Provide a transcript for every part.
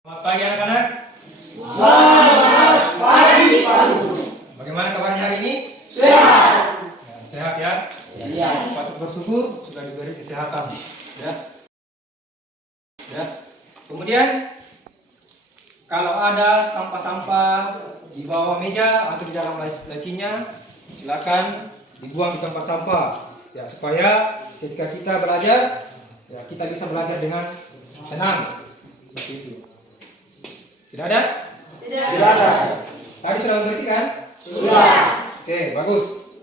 Selamat pagi anak-anak. Selamat pagi Pak Guru. Bagaimana kabarnya hari ini? Sehat. Ya, sehat ya. Iya. Patut bersyukur sudah diberi kesehatan. Ya. Ya. Kemudian kalau ada sampah-sampah di bawah meja atau di dalam lacinya, silakan dibuang di tempat sampah. Ya, supaya ketika kita belajar, ya kita bisa belajar dengan tenang. Seperti itu. Tidak ada? Tidak ada. Tadi sudah membersihkan? Sudah. Oke, bagus.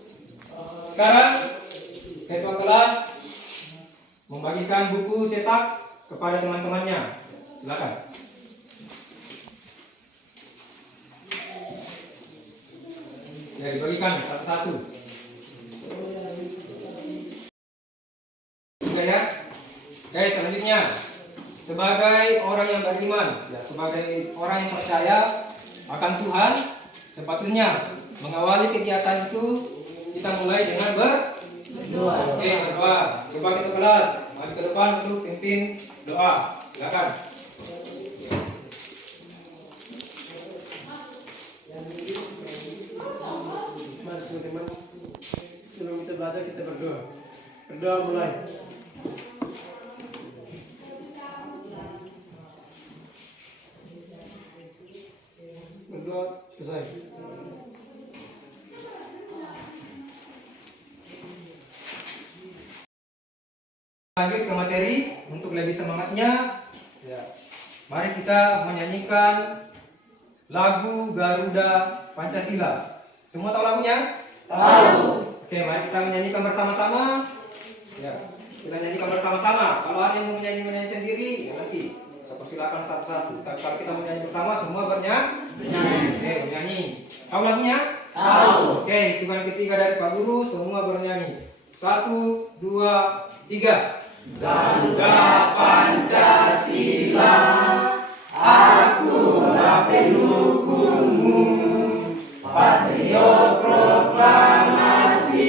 Sekarang ketua kelas membagikan buku cetak kepada teman-temannya. Silakan. Ya, dibagikan satu-satu. Sudah ya? Oke, selanjutnya. Sebagai orang yang beriman, ya, sebagai orang yang percaya akan Tuhan, sepatutnya mengawali kegiatan itu kita mulai dengan berdoa. Oke, berdoa. Coba kita kelas, mari ke depan untuk pimpin doa. Silakan. Teman-teman, sebelum kita belajar kita berdoa. Berdoa mulai. Berdoa selesai. Lanjut ke materi untuk lebih semangatnya. Ya. Mari kita menyanyikan lagu Garuda Pancasila. Semua tahu lagunya? Tahu. Oke, mari kita menyanyikan bersama-sama. Ya, kita nyanyikan bersama-sama. Kalau ada yang mau menyanyi sendiri, ya nanti saya persilakan satu-satu. Tapi kalau kita menyanyi bersama, semua bernyanyi. Oke, bernyanyi. Tahu lagunya? Tahu. Oke, hitungan ketiga dari Pak Guru, semua bernyanyi. 1, 2, 3. Garuda Pancasila, akulah pendukungmu. Patriot proklamasi,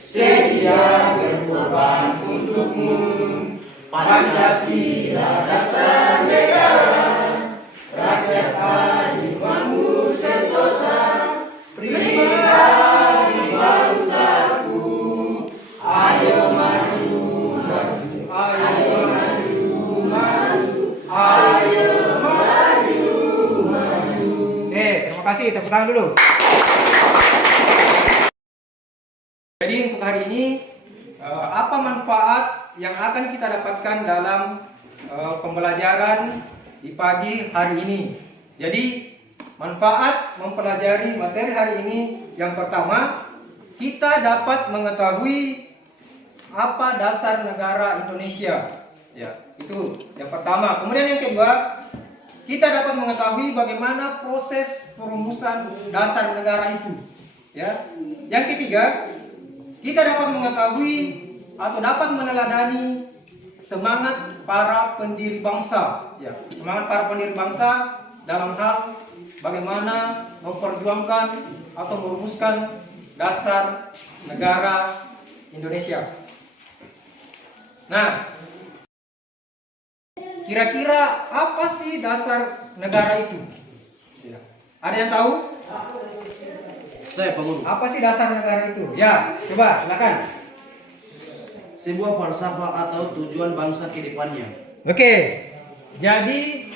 sedia berkorban untukmu. Pancasila dasar negara, rakyat adikmu sentosa, pribadi bangsaku. Ayo maju, maju, ayo maju, maju, ayo maju, maju. Terima kasih. Tepuk tangan dulu. Jadi untuk hari ini, apa manfaat yang akan kita dapatkan dalam pembelajaran di pagi hari ini? Jadi manfaat mempelajari materi hari ini, yang pertama, kita dapat mengetahui apa dasar negara Indonesia. Ya, itu yang pertama. Kemudian yang kedua, kita dapat mengetahui bagaimana proses perumusan dasar negara itu. Ya. Yang ketiga, kita dapat mengetahui atau dapat meneladani semangat para pendiri bangsa. Ya, semangat para pendiri bangsa dalam hal bagaimana memperjuangkan atau merumuskan dasar negara Indonesia. Nah, kira-kira apa sih dasar negara itu? Ya. Ada yang tahu? Saya Pak Guru. Apa sih dasar negara itu? Ya, coba silakan. Sebuah falsafah atau tujuan bangsa ke depannya. Oke, jadi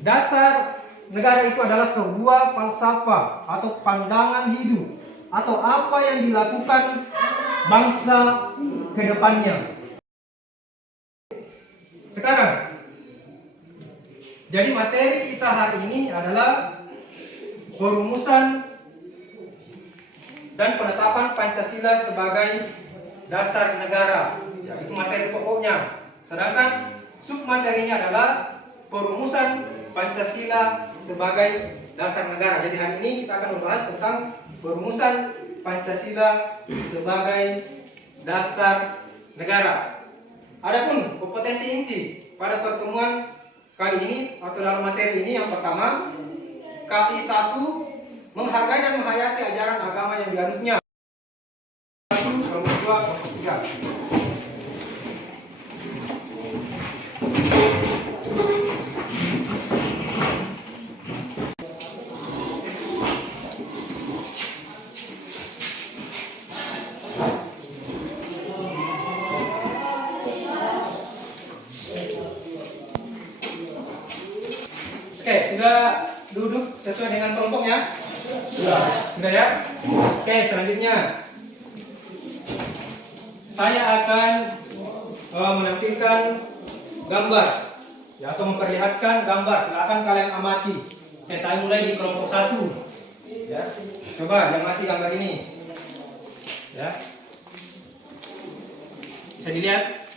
dasar negara itu adalah sebuah falsafah atau pandangan hidup atau apa yang dilakukan bangsa ke depannya. Sekarang, jadi materi kita hari ini adalah perumusan dan penetapan Pancasila sebagai dasar negara. Ya, itu materi pokoknya. Sedangkan submaterinya adalah perumusan Pancasila sebagai dasar negara. Jadi hari ini kita akan membahas tentang perumusan Pancasila sebagai dasar negara. Adapun kompetensi inti pada pertemuan kali ini atau dalam materi ini, yang pertama, KI 1, menghargai dan menghayati ajaran agama yang dianutnya. 1, kelompok 2, kelompok 3. Oke, sudah duduk sesuai dengan kelompoknya? Sudah ya? Oke, selanjutnya saya akan menampilkan gambar ya, atau memperlihatkan gambar. Silakan kalian amati. Oke, saya mulai di kelompok 1 ya. Coba amati gambar ini ya. Bisa dilihat?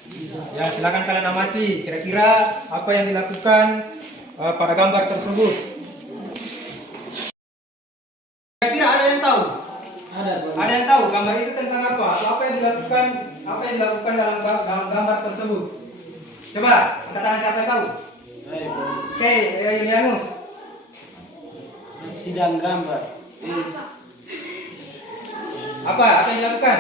Ya, silakan kalian amati kira-kira apa yang dilakukan pada gambar tersebut. Kira-kira ada yang tahu? Ada yang tahu gambar itu tentang apa? Atau apa yang dilakukan dalam gambar tersebut? Coba, angkat tangan siapa yang tahu? Oke, Yulianus. Sidang gambar. Apa yang dilakukan?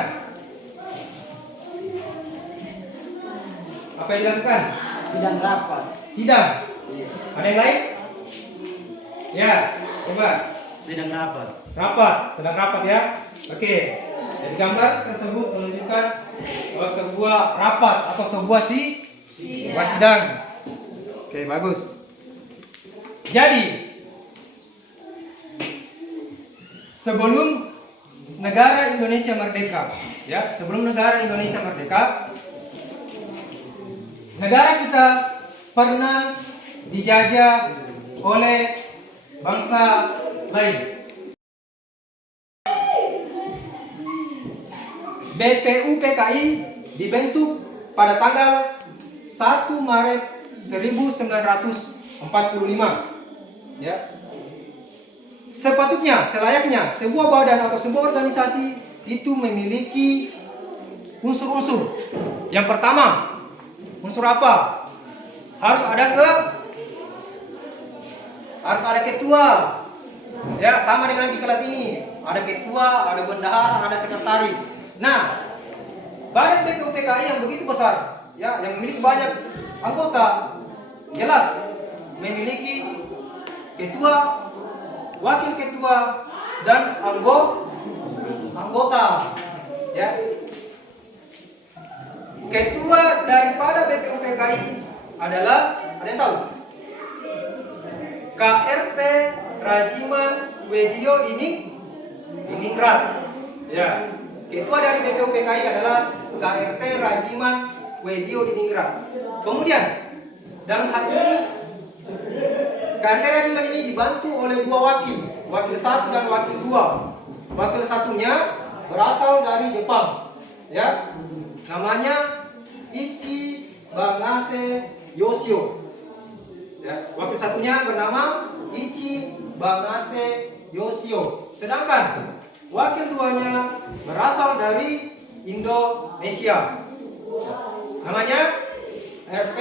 Apa yang dilakukan? Sidang rapat. Sidang. Ada yang lain? Ya, coba. Sidang rapat. Sedang rapat ya. Oke. Jadi gambar tersebut menunjukkan sebuah rapat atau sebuah sidang. Oke, bagus. Jadi sebelum negara Indonesia merdeka, ya, sebelum negara Indonesia merdeka, negara kita pernah dijajah oleh bangsa lain. BPUPKI dibentuk pada tanggal 1 Maret 1945. Ya. Sepatutnya, selayaknya sebuah badan atau sebuah organisasi itu memiliki unsur-unsur. Yang pertama, unsur apa? Harus ada ketua. Ya, sama dengan di kelas ini. Ada ketua, ada bendahara, ada sekretaris. Nah, badan BPUPKI yang begitu besar, ya, yang memiliki banyak anggota, jelas memiliki ketua, wakil ketua, dan anggota. Ya. Ketua daripada BPUPKI adalah, ada yang tahu? KRT Rajiman Wedio Diningrat. Ya. Ketua dari BPUPKI adalah KRT Rajiman Wedio Diningrat. Kemudian dalam hal ini KRT Rajiman ini dibantu oleh dua wakil 1 dan wakil 2. Wakil satunya berasal dari Jepang, ya, namanya Ichi Bangase Yoshio. Ya, wakil satunya bernama Ichi Bangase Yoshio. Sedangkan wakil 2-nya berasal dari Indonesia. Namanya RP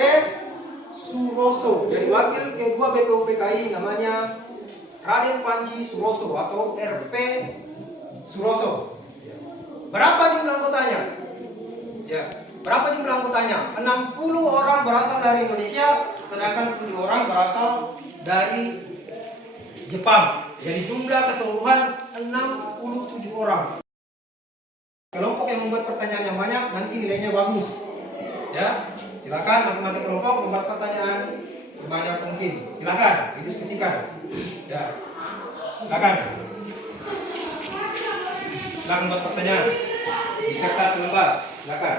Suroso. Jadi wakil kedua BPUPKI namanya Raden Panji Suroso atau RP Suroso. Berapa jumlah anggotanya? Ya, berapa jumlah anggotanya? 60 orang berasal dari Indonesia, sedangkan 7 orang berasal dari Jepang. Jadi jumlah keseluruhan 67 orang. Kelompok yang membuat pertanyaan yang banyak nanti nilainya bagus. Ya, silakan masing-masing kelompok membuat pertanyaan sebanyak mungkin. Silakan didiskusikan. Ya, silakan. Silakan membuat pertanyaan di kertas lembar. Silakan.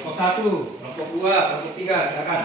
Kelompok 1, kelompok 2, kelompok 3, silakan.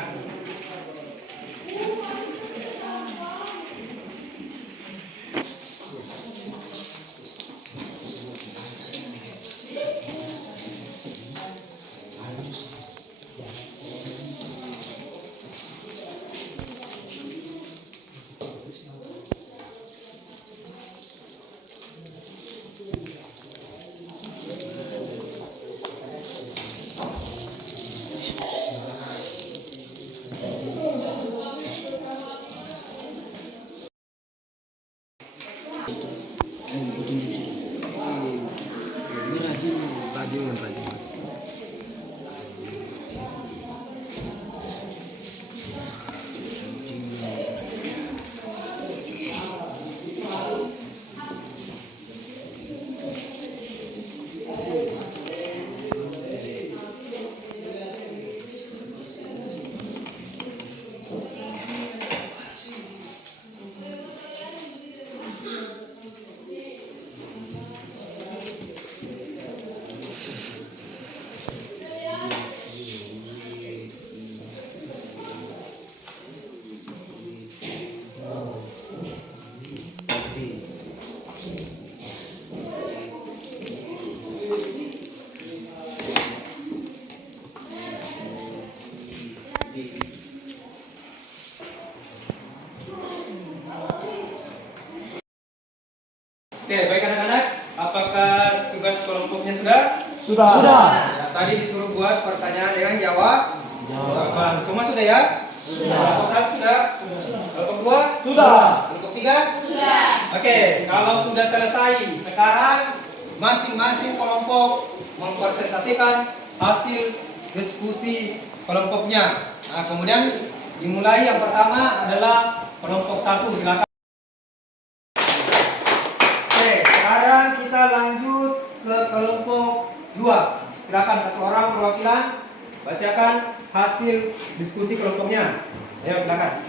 Oke, baik anak-anak, apakah tugas kelompoknya sudah? Sudah. Ya, tadi disuruh buat pertanyaan dengan jawaban. Semua sudah ya? Kelompok 1 sudah? Kelompok 2? Sudah. Kelompok 3? Sudah. Oke, kalau sudah selesai, sekarang masing-masing kelompok mempresentasikan hasil diskusi kelompoknya. Nah, kemudian dimulai. Yang pertama adalah kelompok 1, silakan. Oke, sekarang kita lanjut ke kelompok 2. Silakan satu orang perwakilan bacakan hasil diskusi kelompoknya. Ayo silakan.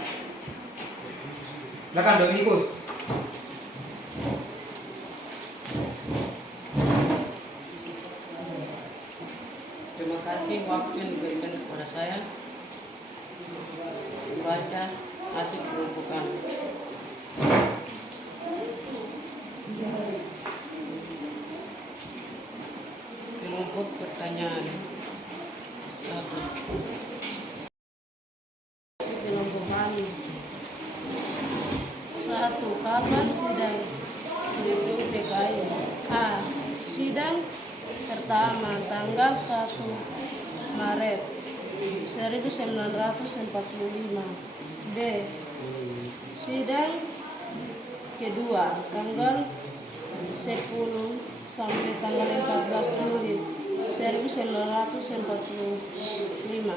Silakan Dominikus. Terima kasih waktu yang diberikan kepada saya membaca hasil kelompokan. Kelompok pertanyaan 1. Kelompok kami 1. Kapan sidang BPUPKI? A. Sidang pertama tanggal 1 Maret 1945. B. Sidang kedua tanggal 10 sampai tanggal 14 Juli 1945.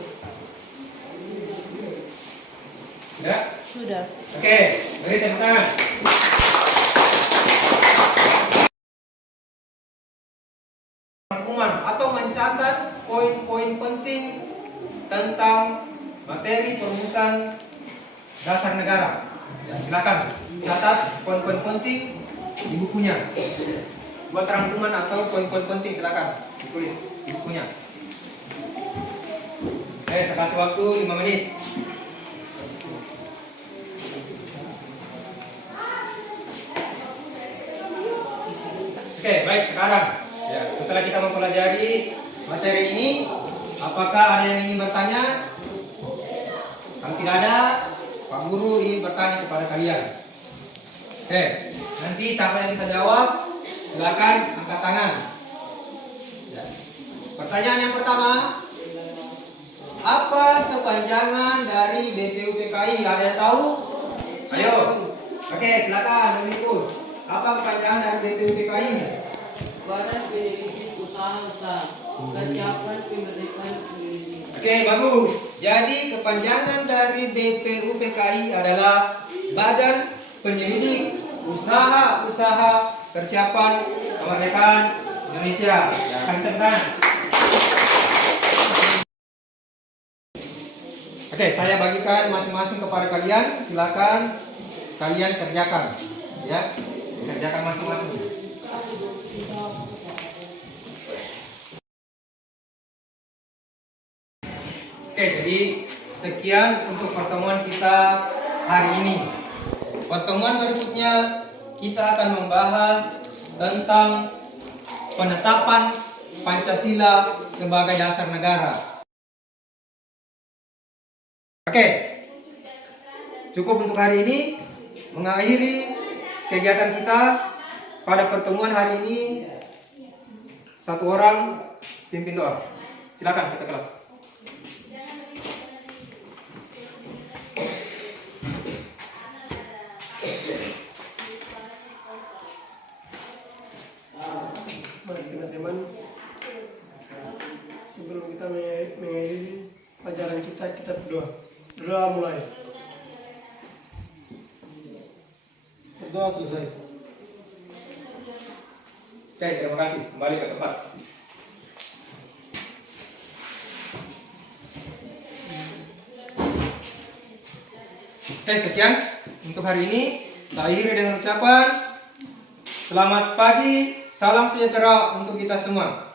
Sudah? Sudah. Oke, beri tepuk tangan. Rangkuman atau mencatat poin-poin penting tentang materi perumusan dasar negara. Ya, silakan catat poin-poin penting di bukunya. Buat rangkuman atau poin-poin penting silakan ditulis di bukunya. Oke, saya kasih waktu 5 menit. Oke, baik sekarang. Ya, setelah kita mempelajari materi ini, apakah ada yang ingin bertanya? Kalau tidak ada, Pak Guru ingin bertanya kepada kalian. Oke, nanti siapa yang bisa jawab, silakan angkat tangan. Ya. Pertanyaan yang pertama, apa kepanjangan dari BPUPKI? Ada yang tahu? Ayo. Oke, silakan Dominikus. Apa kepanjangan dari BPUPKI? Badan Penyelidik Usaha Persiapan Kemerdekaan Indonesia. Oke, bagus. Jadi kepanjangan dari BPUPKI adalah Badan Penyelidik Usaha Persiapan Kemerdekaan Indonesia. Ya, kasih tangan. Oke, saya bagikan masing-masing kepada kalian. Silakan kalian kerjakan. Ya, kerjakan masing-masing. Oke, jadi sekian untuk pertemuan kita hari ini. Pertemuan berikutnya kita akan membahas tentang penetapan Pancasila sebagai dasar negara. Oke, cukup untuk hari ini. Mengakhiri kegiatan kita pada pertemuan hari ini, satu orang pimpin doa. Silakan kita kelas. Baik teman-teman, sebelum kita mengakhiri pelajaran kita berdoa. Berdoa mulai. Berdoa selesai. Oke, terima kasih. Kembali ke tempat. Oke, sekian untuk hari ini. Saya akhiri dengan ucapan selamat pagi, salam sejahtera untuk kita semua.